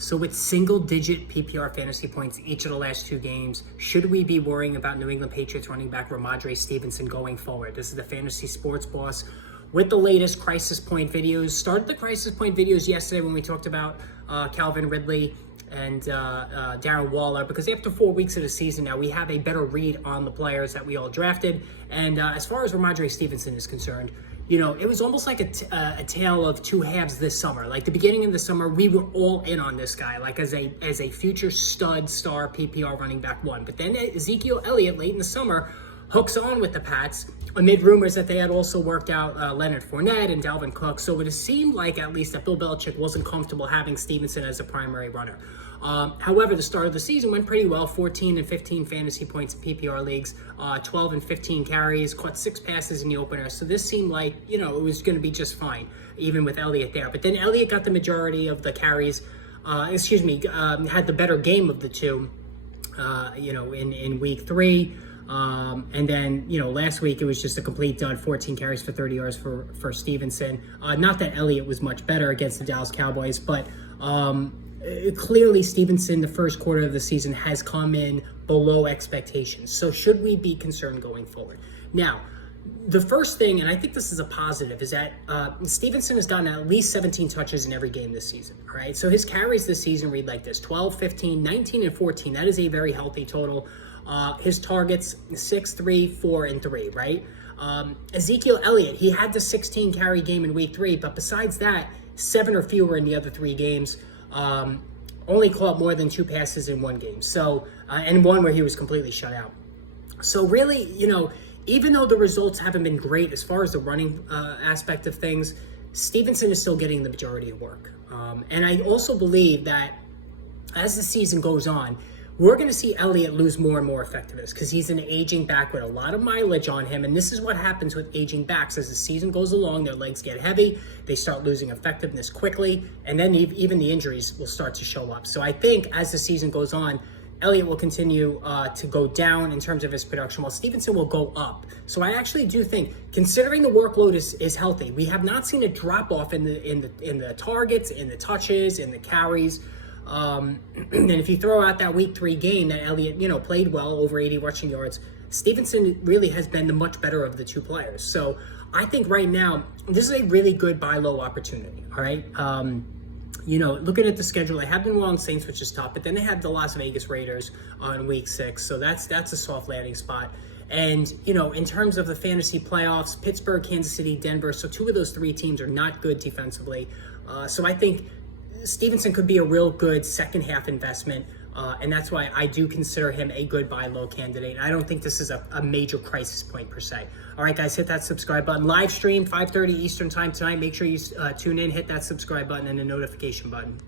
So with single-digit PPR fantasy points each of the last two games, should we be worrying about New England Patriots running back Rhamondre Stevenson going forward? This is the Fantasy Sports Boss with the latest Crisis Point videos. Started the Crisis Point videos yesterday when we talked about Calvin Ridley and Darren Waller, because after 4 weeks of the season now, we have a better read on the players that we all drafted. And as far as Rhamondre Stevenson is concerned, you know, it was almost like a tale of two halves this summer. Like the beginning of the summer, we were all in on this guy, like as a future stud star PPR running back one. But then Ezekiel Elliott late in the summer hooks on with the Pats amid rumors that they had also worked out Leonard Fournette and Dalvin Cook. So it seemed like at least that Bill Belichick wasn't comfortable having Stevenson as a primary runner. However, the start of the season went pretty well. 14 and 15 fantasy points in PPR leagues, 12 and 15 carries, caught 6 passes in the opener. So this seemed like, you know, it was going to be just fine, even with Elliott there. But then Elliott got the majority of the carries, had the better game of the two, in week 3. And then, you know, last week it was just a complete dud, 14 carries for 30 yards for Stevenson. Not that Elliott was much better against the Dallas Cowboys, but clearly Stevenson, the first quarter of the season, has come in below expectations. So should we be concerned going forward? Now, the first thing, and I think this is a positive, is that Stevenson has gotten at least 17 touches in every game this season, all right? So his carries this season read like this: 12, 15, 19, and 14. That is a very healthy total. His targets, 6, 3, 4, and 3, right? Ezekiel Elliott, he had the 16 carry game in week 3, but besides that, 7 or fewer in the other 3 games. Only caught more than 2 passes in 1 game. So, and one where he was completely shut out. So really, you know, even though the results haven't been great as far as the running aspect of things, Stevenson is still getting the majority of work. And I also believe that as the season goes on, we're going to see Elliott lose more and more effectiveness because he's an aging back with a lot of mileage on him. And this is what happens with aging backs. As the season goes along, their legs get heavy, they start losing effectiveness quickly, and then even the injuries will start to show up. So I think as the season goes on, Elliott will continue to go down in terms of his production, while Stevenson will go up. So I actually do think, considering the workload is healthy, we have not seen a drop off in the targets, in the touches, in the carries. And if you throw out that week 3 game that Elliott, you know, played well, over 80 rushing yards, Stevenson really has been the much better of the 2 players. So I think right now, this is a really good buy low opportunity. All right. You know, looking at the schedule, they have the New Orleans Saints, which is tough, but then they have the Las Vegas Raiders in week 6. So that's a soft landing spot. And, you know, in terms of the fantasy playoffs, Pittsburgh, Kansas City, Denver. So 2 of those 3 teams are not good defensively. So I think Stevenson could be a real good second half investment, and that's why I do consider him a good buy low candidate. I don't think this is a major crisis point per se. All right, guys, hit that subscribe button. Live stream 5:30 Eastern time tonight. Make sure you tune in, hit that subscribe button and the notification button.